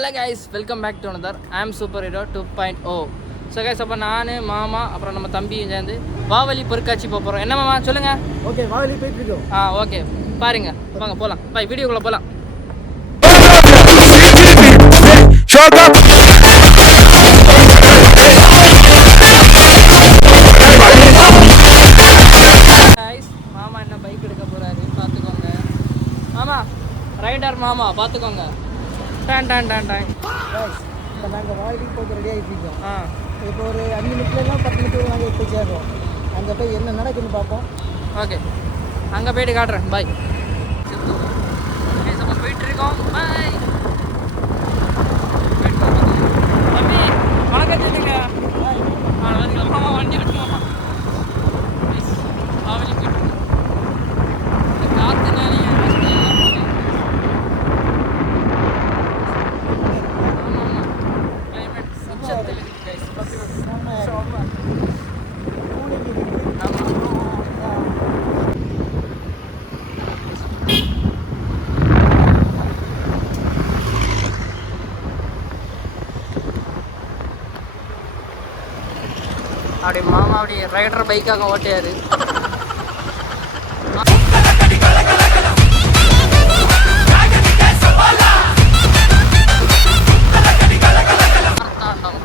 Hello guys, welcome back to another I am Super Hero 2.0. So guys, அப்போ நான் மாமா அப்புறம் நம்ம தம்பியும் சேர்ந்து வாவலி பொருட்காட்சி போகிறோம். என்ன மாமா சொல்லுங்க? ஓகே, வாவலி போயிட்டு இருக்கோம். ஓகே, பாருங்க வாங்க போகலாம். பை வீடியோக்குள்ளே போகலாம். மாமா என்ன பைக் எடுக்க போகிறாரு பார்த்துக்கோங்க. மாமா ரைடர் மாமா பார்த்துக்கோங்க. இப்போ நாங்கள் வாவலிக்கு போக ரெடி ஆகிட்டு இருக்கோம். இப்போ ஒரு 5 நிமிஷம்லாம் 10 நிமிஷம் நாங்கள் போய் சேர்றோம். அங்கே போய் என்ன நடக்குதுன்னு பார்ப்போம். ஓகே, அங்கே போய்ட்டு காட்டுறேன். பாய். நம்ம போயிட்டு இருக்கோம். பாய். தம்பி வணக்கம் சொல்லுங்க. மாமா வண்டி விட்டுமா வாவலி போயிட்டு காற்றுனாலே அப்படி மாமா அப்படி ரைடர் பைக்காக ஓட்டியாரு.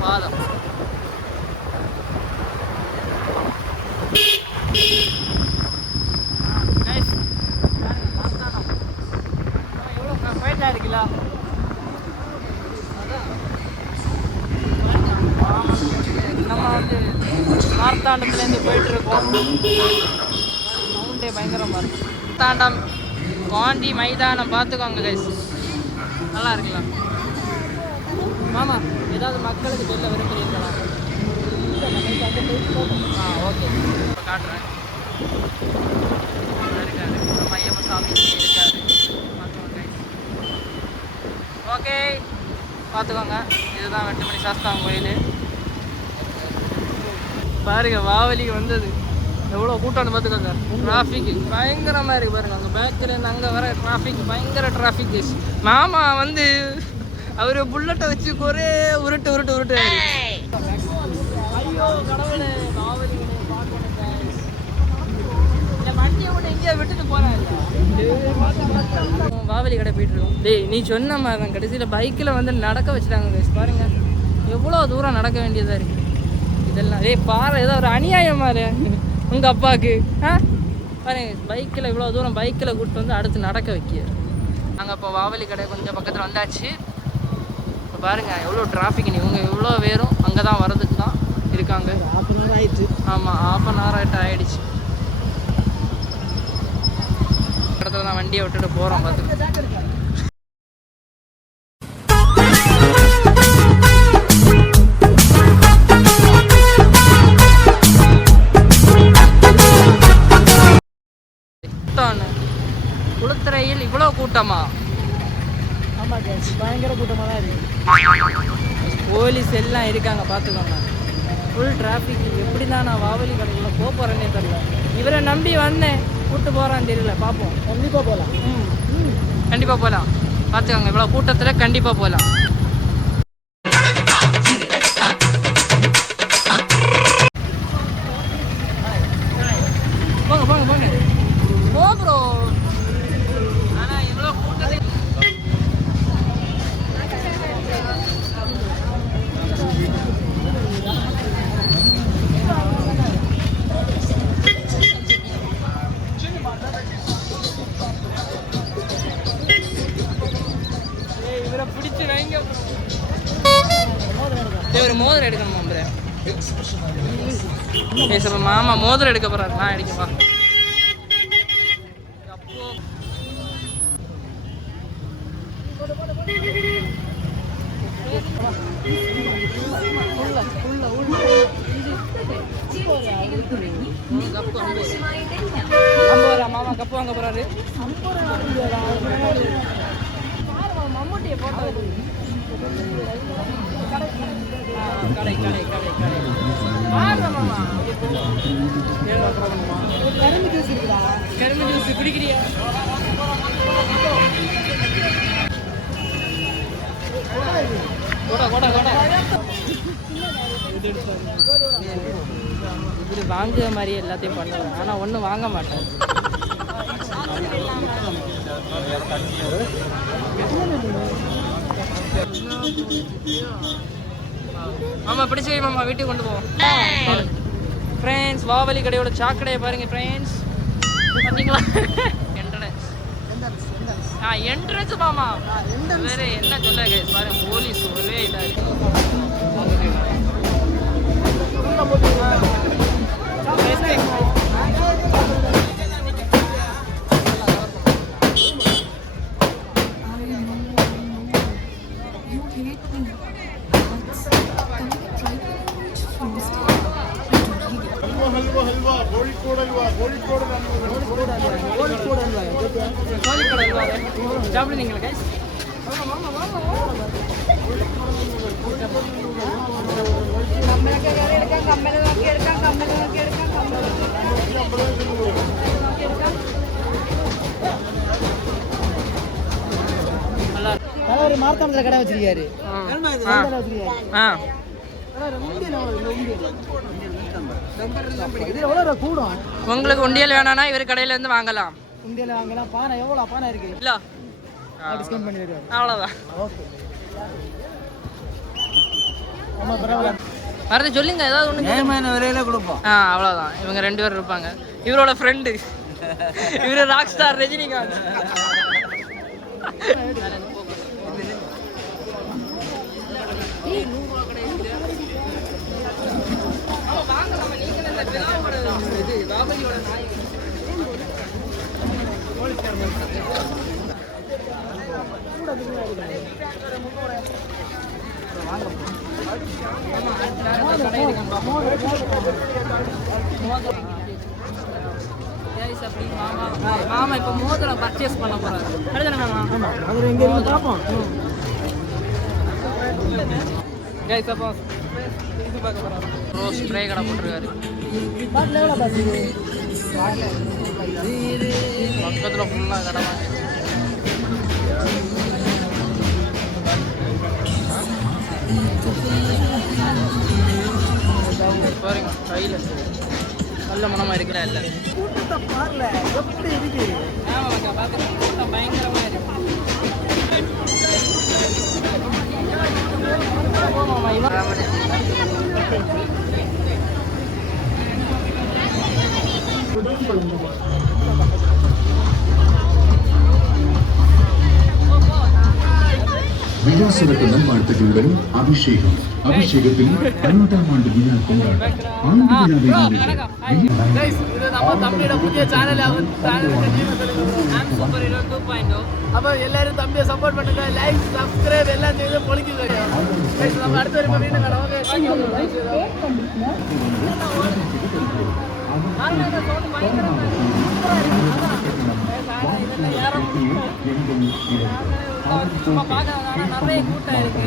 பாதம் எவ்வளோ ஃபைட்டாக இருக்குல்ல. நம்ம வந்து மார்த்தாண்டத்துலேருந்து போயிட்டுருக்கோம். சவுண்டே பயங்கரமாக இருக்கும். மார்த்தாண்டம் பாண்டி மைதானம் பார்த்துக்கோங்க கைஸ், நல்லா இருக்குல்ல. மாமா ஏதாவது மக்களுக்கு சொல்ல விரும்புகிறீங்களா? ஓகே, இப்போ காட்டுறேன். இருக்காரு நம்ம ஐயப்ப சாமி இருக்காரு, பார்த்துக்கோங்க கைஸ். ஓகே பார்த்துக்கோங்க, இதுதான் வெட்டுமணி சாஸ்தாம் கோயில். பாருங்க வாவலிக்கு வந்தது எவ்வளோ கூட்டம்னு பார்த்துக்கோங்க. டிராஃபிக் பயங்கரமாக இருக்குது பாருங்க. அங்கே பேக்கிலேருந்து அங்கே வர டிராஃபிக் பயங்கர டிராஃபிக். மாமா வந்து அவர் புல்லட்டை வச்சு ஒரே உருட்டு உருட்டு உருட்டு. ஐயோ கடவுளே, வாவலி பார்க்கணும். இந்த வண்டியை விட எங்கேயா விட்டுட்டு போகிறாங்க. வாவலி கடை போயிட்டு இருக்கோம். டேய் நீ சொன்ன மாதிரி தான் கடைசியில் பைக்கில் வந்து நடக்க வச்சுட்டாங்க கைஸ். பாருங்க எவ்வளோ தூரம் நடக்க வேண்டியதாக இருக்குது. இதெல்லாம் பாரு, ஏதோ ஒரு அநியாயம் மாதிரி உங்கள் அப்பாவுக்கு. பாருங்க பைக்கில் இவ்வளோ தூரம் பைக்கில் கூப்பிட்டு வந்து அடுத்து நடக்க வைக்க. நாங்கள் இப்போ வாவலி கடை கொஞ்சம் பக்கத்தில் வந்தாச்சு. இப்போ பாருங்கள் எவ்வளோ டிராஃபிக். இவங்க எவ்வளோ பேரும் அங்கே தான் வரதுக்கு தான் இருக்காங்க. ஆயிடுச்சு. ஆமாம், 1/2 ஆகிடுச்சு. இடத்துல தான் வண்டியை விட்டுட்டு போகிறோம். பார்த்துக்க குளத்துறையில் இவ்வளோ கூட்டமா? ஆமாம் கேஸ், பயங்கர கூட்டமாக தான் இருக்குது. போலீஸ் எல்லாம் இருக்காங்க பார்த்துக்கோங்க. Full traffic. எப்படி தான் நான் வாவலி கடைக்குள்ளே போகிறேன்னே தெரியல. இவரை நம்பி வந்தேன், கூப்பிட்டு போகிறான்னு தெரியல. பார்ப்போம். கண்டிப்பாக போகலாம். கண்டிப்பாக போகலாம். பார்த்துக்கோங்க இவ்வளோ கூட்டத்தில் கண்டிப்பாக போகலாம். போங்க போங்க போங்க போ ப்ரோ. ஆனால் இவ்வளோ கூட்டத்தை இவரை பிடிச்சி வைங்க. ஒரு மோதிரம் எடுக்கணுமா ப்ரோ? பேசுகிற மாமா மோதிரம் எடுக்க போகிறாரு. நான் எடுக்கப்பா. மாமா கப்பு வாங்க போறாரு. மம்முட்டியை போட்டோ கடை கடை கடை கடை மாமா கரும்பு ஜூஸ் இருக்குதா? கரும்பு ஜூஸ் குடிக்கிறியா? இப்படி வாங்குற மாதிரி எல்லாத்தையும் பண்ணுவேன், ஆனால் ஒன்றும் வாங்க மாட்டேன். ஆமாம் பிடிச்சி வை மாமா, வீட்டுக்கு கொண்டு போவோம். ஃப்ரெண்ட்ஸ் வாவலி கடையோட சாக்கடையை பாருங்க ஃப்ரெண்ட்ஸ். பார்த்தீங்களா? என்ட்ரன்ஸ் மாமா, வேற என்ன சொல்ல பாருங்க, போலீஸ் ஒரே இதாக இருக்கு. சாப்பிடுறீங்களா கைஸ்? ஒரு மார்த்தாமத்தில் கடை வச்சிருக்காரு. உங்களுக்கு உண்டியல் வேணானா இவர் கடையில இருந்து வாங்கலாம். உண்டியல் வாங்கலாம். பானை எவ்வளோ பானை இருக்கு? இல்ல டிஸ்கவுண்ட் பண்ணி வருவாங்க. அவ்வளோதான். ஓகே. ஆமாம் பரவாயில்ல. வரது சொல்லுங்க, ஏதாவது ஒன்று நேமான விலையில கொடுப்போம். அவ்வளோதான். இவங்க 2 பேர் இருப்பாங்க. இவரோட ஃப்ரெண்டு இவரு ராக் ஸ்டார் ரஜினிகாந்த். மாமா இப்போ மோதிரம் பர்ச்சேஸ் பண்ண போறாரு. ரோஸ் ஸ்ப்ரே கடை போட்டிருக்காரு. பக்கத்தில் ஃபுல்லாக கடை பாருங்க, கையில் நல்ல மனமாக இருக்கிற இல்லை. எப்படி இருக்கு? கூட்டம் பயங்கரமாக இருக்கு. விழாசிறப்பு நல்வாழ்த்துக்களுடன் அபிஷேகம். அபிஷேகத்தில் 18ஆம் ஆண்டு விழா கொண்டாட்டம். ஆண்டு விழாவை இது நம்ம தம்பியோட புதிய சேனல். அப்போ எல்லாரும் தம்பியை சப்போர்ட் பண்ணுங்க. லைக் சப்ஸ்கிரைப் எல்லாம் செய்து பொழிக்குங்க. நம்ம அடுத்த ஒரு வீட்டு சும்மா பார்க்க நிறைய கூட்டம் இருக்கு.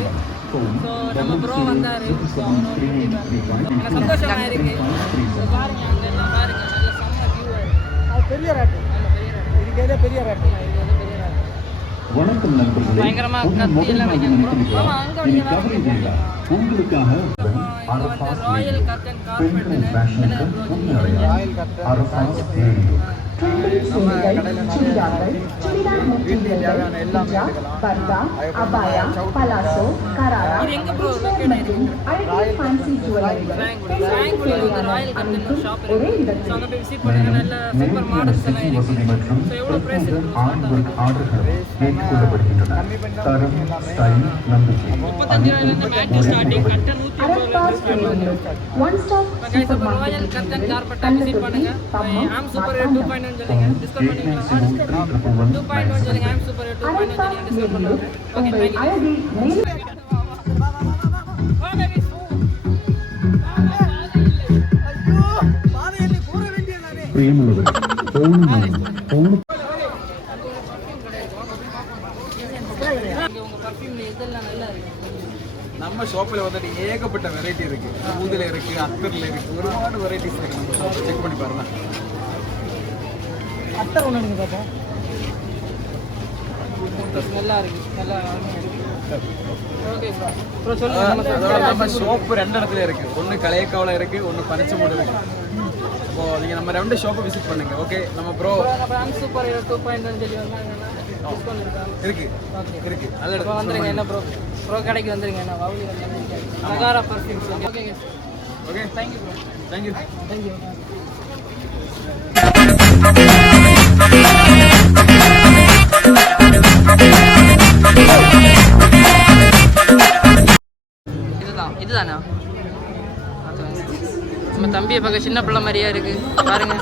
ஸோ நம்ம ப்ரோ வந்தார், எனக்கு சந்தோஷமாக இருக்கு. பாருங்க அங்கே எல்லாம் பாருங்க, நல்ல செம்ம வியூ. அது பெரிய ராட்டு. இதுக்கே பெரிய ராட்டு. வணக்கம் நண்பர்களே. பயங்கரமா கத்தி எல்லாம் வைக்கணும். ஆமா, அங்க வந்து உங்களுக்காக royal curtain carpet. Royal curtain நம்ம கடையில் வீட்டுக்கு தேவையான எல்லாமே எடுக்கலாம். இது எங்க ப்ரோ லொகேட் ஆயிருக்கு? ராயல் கர்டன் ஒரு ஷாப் இருக்கு. ஸோ அங்கே போய் விசிட் பண்ணுங்க. நல்ல சூப்பர் மாடல்ஸ் எல்லாம் இருக்கு. ஸோ எவ்வளோ ப்ரைஸ் இருக்கு? 35,000 mat starting. Curtain 150 royal curtain carpet visit பண்ணுங்க. ஆம் சூப்பர் 2.1 சொல்லுங்க, டிஸ்கவுண்ட் பண்ணிக்கலாம். 2.1 சொல்லுங்க, ஆம் சூப்பர் 2.1 சொல்லுங்க, டிஸ்கவுண்ட் பண்ணுங்க. Okay thank you. நம்ம ஷாப்பில் வந்துட்டு ஏகப்பட்ட வெரைட்டி இருக்கு. ஊதில் இருக்கு, அத்தரில் இருக்கு, ஒருபாடு வெரைட்டிஸ் இருக்கு. நம்ம செக் பண்ணி பாருங்க. அத்தர் ஒன்று நீங்கள் பார்ப்போம். நல்லா இருக்கு, நல்லா ஓகே ப்ரோ. ப்ரோ சொல்லுங்க. அதோட நம்ம ஷாப் 2 இடத்துல இருக்கு. ஒன்று களயக்காவில் இருக்கு, ஒன்று பனச்சமூடு இருக்கு. இப்போ நீங்க நம்ம 2 ஷாப்பை விசிட் பண்ணுங்க. ஓகே நம்ம ப்ரோ பிராண்ட் சூப்பர் ஹீரோ 2.1 சொல்லி வந்தாங்கன்னா டிஸ்கவுண்ட் இருக்கா? இருக்கு ஓகே இருக்கு. நல்ல இப்போ வந்துருங்க என்ன ப்ரோ. ப்ரோ கடைக்கு வந்துருங்க. என்ன வவுலி வந்து நகாரா பர்ஃப்யூம்ஸ். ஓகேங்க. Okay thank you bro. Thank you. Thank you. இதுதானா நம்ம தம்பியை பார்க்க சின்ன பிள்ளை மாதிரியா இருக்கு பாருங்க.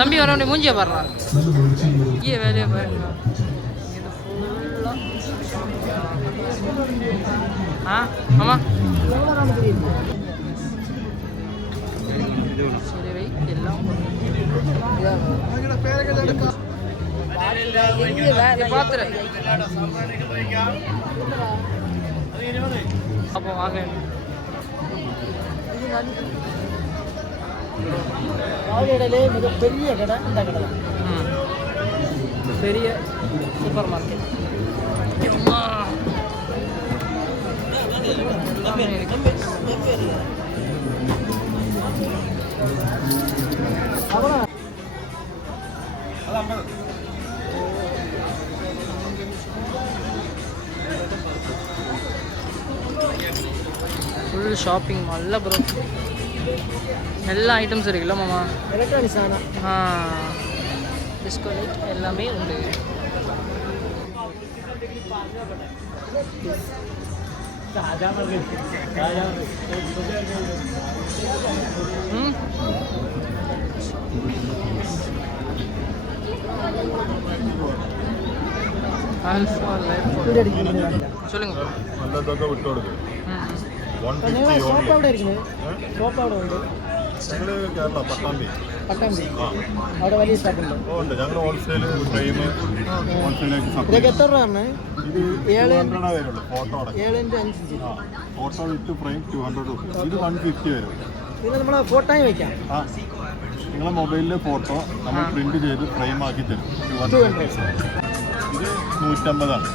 தம்பி வர உடனே மூஞ்சியை பாடுறான். இங்கே வேலையை பாருங்க. இது ஃபுல்லாக ஆமா சரி வை எல்லாம் பார்த்துறேன். அப்போ வாங்க. வாழையிலே மிகப்பெரிய கடை இந்த கடை தான். பெரிய சூப்பர் மார்க்கெட். ஃபுல் ஷாப்பிங் மால்ல ப்ரோ. எல்லா ஐட்டம்ஸ் இருக்குல்ல மாமா. எலக்ட்ரானிக்ஸ் ஆனால் டிஸ்கோ லைட் எல்லாமே உண்டு. சொல்லுங்க ப்ரோ. നല്ലതൊക്കെ വിട്ടുകൊടുക്കും ഷോപ്പ് അവിടെ ഇരിക്കുന്നത്. ഷോപ്പ് അവിടെ ഉണ്ട്. ഞങ്ങൾ കേരള പട്ടാമ്പി പട്ടാമ്പി അവിടെ വലിയ ഷോപ്പ് ഉണ്ട്. ഉണ്ട് ഞങ്ങൾ ഹോൾസെയിൽ ഫ്രെയിം ഹോൾസെയിലായിട്ട് സപ്ലൈ. ഇതൊക്കെ എത്ര രൂപയാണ്? ഇത് 200 വരുള്ളൂ ഫോട്ടോ അടക്കം. 7x5 ആ ഫോട്ടോ വിത്ത് ഫ്രെയിം 200 റുപ്പീസ്. ഇത് 150 വരും. ഇത് നമ്മളെ ഫോട്ടോയും വയ്ക്കാം. ആ നിങ്ങളെ മൊബൈലിലെ ഫോട്ടോ നമ്മൾ പ്രിന്റ് ചെയ്ത് ഫ്രെയിം ആക്കി തരും. 200 റുപ്പീസ്. ഇത് 150 ആണ്.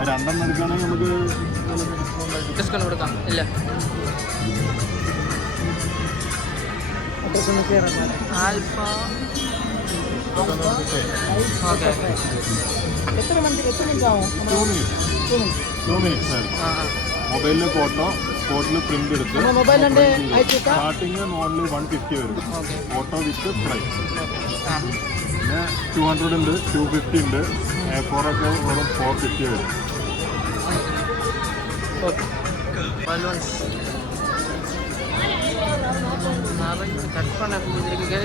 അത് 2 എടുക്കുകയാണെങ്കിൽ നമുക്ക് ഡിസ്കൗണ്ട് കൊടുക്കാം. ഇല്ല ആൽഫ. ഓക്കെ എത്ര മിനിറ്റ് ആവും? 2 മിനിറ്റ്സ് മൊബൈലിലെ ഫോട്ടോ സ്പോട്ടിൽ പ്രിന്റ് എടുത്ത് മൊബൈലിൻ്റെ അയച്ചിട്ടാ സ്റ്റാർട്ടിങ് ഓൺലി 150 വരും. Okay photo with frame. ആ പിന്നെ 200 ഉണ്ട്, 250 ഉണ്ട്. A4 ഒക്കെ വെറും 450 വരും. ஓகே பலூன்ஸ் கட் பண்ண இருக்கு.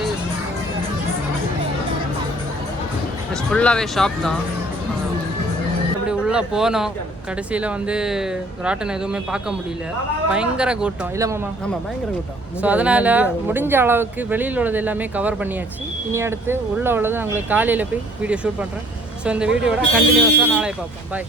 ஃபுல்லாகவே ஷாப் தான். இப்படி உள்ளே போனோம். கடைசியில் வந்து ராட்டன் எதுவுமே பார்க்க முடியல. பயங்கர கூட்டம் இல்லை மாமா? ஆமாம் பயங்கர கூட்டம். ஸோ அதனால் முடிஞ்ச அளவுக்கு வெளியில் உள்ளது எல்லாமே கவர் பண்ணியாச்சு. இனி அடுத்து உள்ளே உள்ளது நாங்களுக்கு காலையில் போய் வீடியோ ஷூட் பண்ணுறேன். ஸோ இந்த வீடியோட கண்டினியூஸாக நாளை பார்ப்போம். பாய்.